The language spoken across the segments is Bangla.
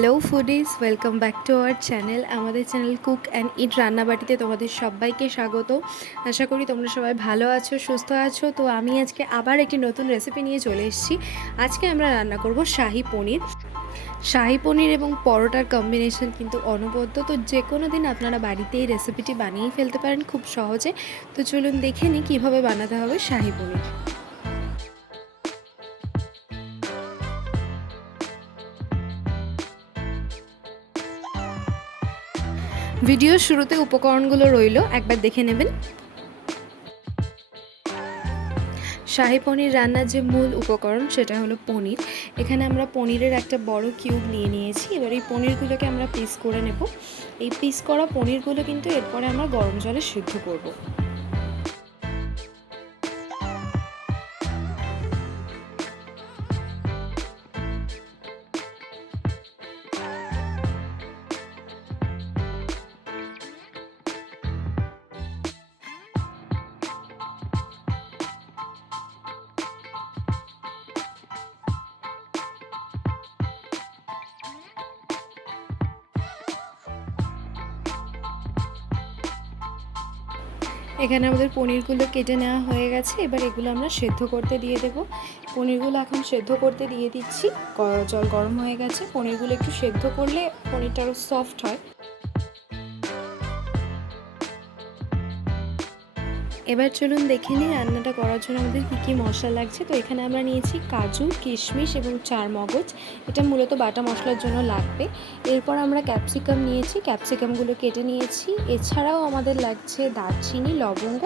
Hello foodies, welcome back to our channel. আমাদের চ্যানেল কুক অ্যান্ড ইট রান্নাবাটিতে তোমাদের সবাইকে স্বাগত। আশা করি তোমরা সবাই ভালো আছো, সুস্থ আছো। তো আমি আজকে আবার একটি নতুন রেসিপি নিয়ে চলে এসেছি। আজকে আমরা রান্না করব শাহি পনির। শাহি পনির এবং পরোটার কম্বিনেশন কিন্তু অনবদ্য। তো যে কোনো দিন আপনারা বাড়িতে এই রেসিপিটি বানিয়েই ফেলতে পারেন খুব সহজে। তো চলুন দেখে নিই কীভাবে বানাতে হবে শাহি পনির। ভিডিওর শুরুতে উপকরণগুলো রইল, একবার দেখে নেবেন। শাহি পনির রান্নার যে মূল উপকরণ সেটা হলো পনির। এখানে আমরা পনিরের একটা বড় কিউব নিয়েছি। এবার এই পনিরগুলোকে আমরা পিস করে নেব। এই পিস করা পনিরগুলো কিন্তু এরপরে আমরা গরম জলে সিদ্ধ করব। এখানে আমাদের পনিরগুলো কেটে নেওয়া হয়ে গেছে। এবার এগুলো আমরা সেদ্ধ করতে দিয়ে দেব। পনিরগুলো এখন সেদ্ধ করতে দিয়ে দিচ্ছি। জল গরম হয়ে গেছে। পনিরগুলো একটু সেদ্ধ করলে পনিরটা আরও সফট হয়। এবার চলুন দেখে নিই রান্নাটা করার জন্য আমাদের কী কী মশলা লাগছে। তো এখানে আমরা নিয়েছি কাজু, কিশমিশ এবং চারমগজ। এটা মূলত বাটা মশলার জন্য লাগবে। এরপর আমরা ক্যাপসিকাম নিয়েছি, ক্যাপসিকামগুলো কেটে নিয়েছি। এছাড়াও আমাদের লাগছে দারচিনি, লবঙ্গ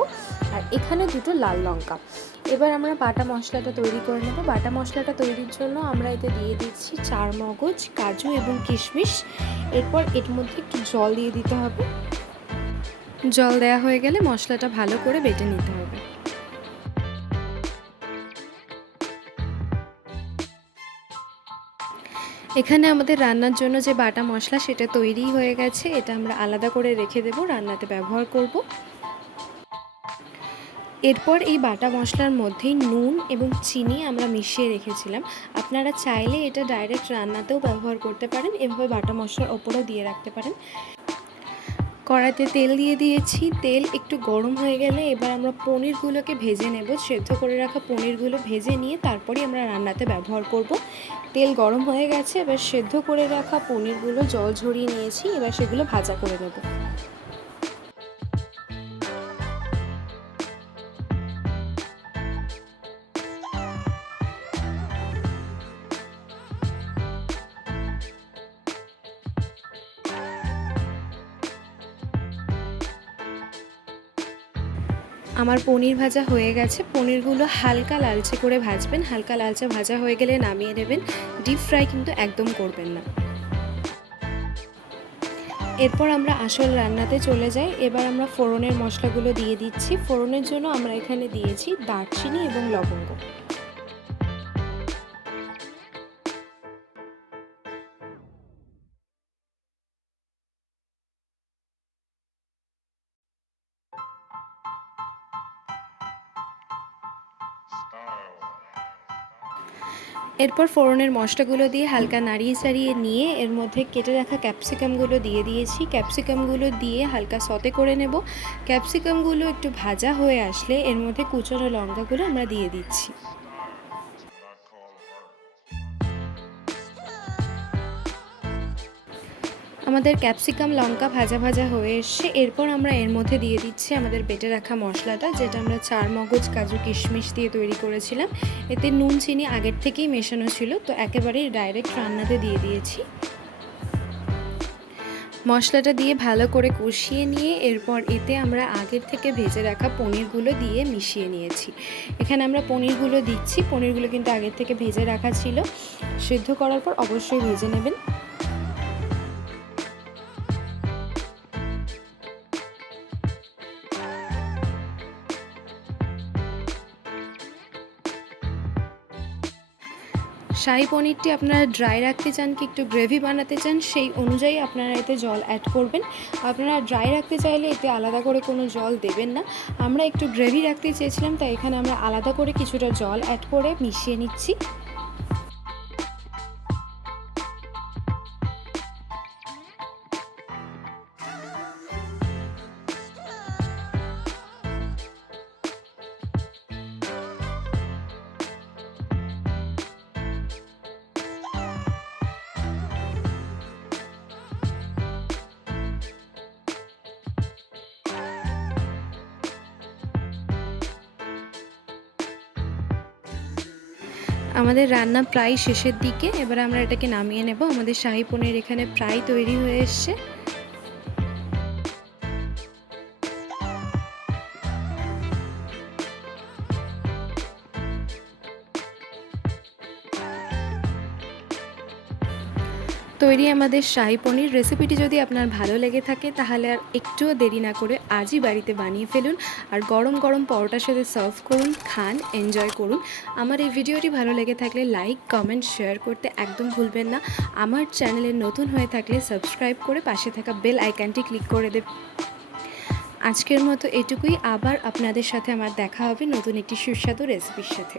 আর এখানে দুটো লাল লঙ্কা। এবার আমরা বাটা মশলাটা তৈরি করে নেব। বাটা মশলাটা তৈরির জন্য আমরা এতে দিয়ে দিচ্ছি চারমগজ, কাজু এবং কিশমিশ। এরপর এর মধ্যে একটু জল দিয়ে দিতে হবে। জল দেওয়া হয়ে গেলে মশলাটা ভালো করে বেটে নিতে হবে। এখানে আমাদের রান্নার জন্য যে বাটা মশলা সেটা তৈরি হয়ে গেছে। এটা আমরা আলাদা করে রেখে দেব, রান্নাতে ব্যবহার করব। এরপর এই বাটা মশলার মধ্যেই নুন এবং চিনি আমরা মিশিয়ে রেখেছিলাম। আপনারা চাইলে এটা ডাইরেক্ট রান্নাতেও ব্যবহার করতে পারেন, এভাবে বাটা মশলার ওপরেও দিয়ে রাখতে পারেন। কড়াইতে তেল দিয়ে দিয়েছি। তেল একটু গরম হয়ে গেলে এবার আমরা পনিরগুলোকে ভেজে নেব। সেদ্ধ করে রাখা পনিরগুলো ভেজে নিয়ে তারপরেই আমরা রান্নাতে ব্যবহার করব। তেল গরম হয়ে গেছে। এবার সেদ্ধ করে রাখা পনিরগুলো জল ঝরিয়ে নিয়েছি। এবার সেগুলো ভাজা করে নেব। আমার পনির ভাজা হয়ে গেছে। পনিরগুলো হালকা লালচে করে ভাজবেন। হালকা লালচে ভাজা হয়ে গেলে নামিয়ে নেবেন। ডিপ ফ্রাই কিন্তু একদম করবেন না। এরপর আমরা আসল রান্নাতে চলে যাই। এবার আমরা ফোড়নের মশলাগুলো দিয়ে দিচ্ছি। ফোড়নের জন্য আমরা এখানে দিয়েছি দারচিনি এবং লবঙ্গ। এরপর ফোড়নের মশলাগুলো দিয়ে হালকা নাড়িয়ে চাড়িয়ে নিয়ে এর মধ্যে কেটে রাখা ক্যাপসিকামগুলো দিয়ে দিয়েছি। ক্যাপসিকামগুলো দিয়ে হালকা সতে করে নেব। ক্যাপসিকামগুলো একটু ভাজা হয়ে আসলে এর মধ্যে কুচনো লঙ্কাগুলো আমরা দিয়ে দিচ্ছি। আমাদের ক্যাপসিকাম লঙ্কা ভাজা ভাজা হয়ে এসছে। এরপর আমরা এর মধ্যে দিয়ে দিচ্ছি আমাদের বেটে রাখা মশলাটা, যেটা আমরা চারমগজ, কাজু, কিশমিশ দিয়ে তৈরি করেছিলাম। এতে নুন চিনি আগের থেকেই মেশানো ছিল, তো একেবারেই ডাইরেক্ট রান্নাতে দিয়ে দিয়েছি। মশলাটা দিয়ে ভালো করে কষিয়ে নিয়ে এরপর এতে আমরা আগের থেকে ভেজে রাখা পনিরগুলো দিয়ে মিশিয়ে নিয়েছি। এখানে আমরা পনিরগুলো দিচ্ছি। পনিরগুলো কিন্তু আগের থেকে ভেজে রাখা ছিল। সিদ্ধ করার পর অবশ্যই ভেজে নেবেন। শাহি পনিরটি আপনারা ড্রাই রাখতে চান কি একটু গ্রেভি বানাতে চান, সেই অনুযায়ী আপনারা এতে জল অ্যাড করবেন। আপনারা ড্রাই রাখতে চাইলে এতে আলাদা করে কোনো জল দেবেন না। আমরা একটু গ্রেভি রাখতে চেয়েছিলাম, তাই এখানে আমরা আলাদা করে কিছুটা জল অ্যাড করে মিশিয়ে নিচ্ছি। আমাদের রান্না প্রায় শেষের দিকে, এবার আমরা এটাকে নামিয়ে নেব। আমাদের শাহি পনির এখানে প্রায় তৈরি হয়ে এসছে। তৈরি আমাদের শাহি পনির। রেসিপিটি যদি আপনার ভালো লেগে থাকে তাহলে আর একটুও দেরি না করে আজই বাড়িতে বানিয়ে ফেলুন, আর গরম গরম পরোটার সাথে সার্ভ করুন, খান, এনজয় করুন। আমার এই ভিডিওটি ভালো লেগে থাকলে লাইক, কমেন্ট, শেয়ার করতে একদম ভুলবেন না। আমার চ্যানেলে নতুন হয়ে থাকলে সাবস্ক্রাইব করে পাশে থাকা বেল আইকনটি ক্লিক করে দেবেন। আজকের মতো এটুকুই। আবার আপনাদের সাথে আমার দেখা হবে নতুন একটি সুস্বাদু রেসিপির সাথে।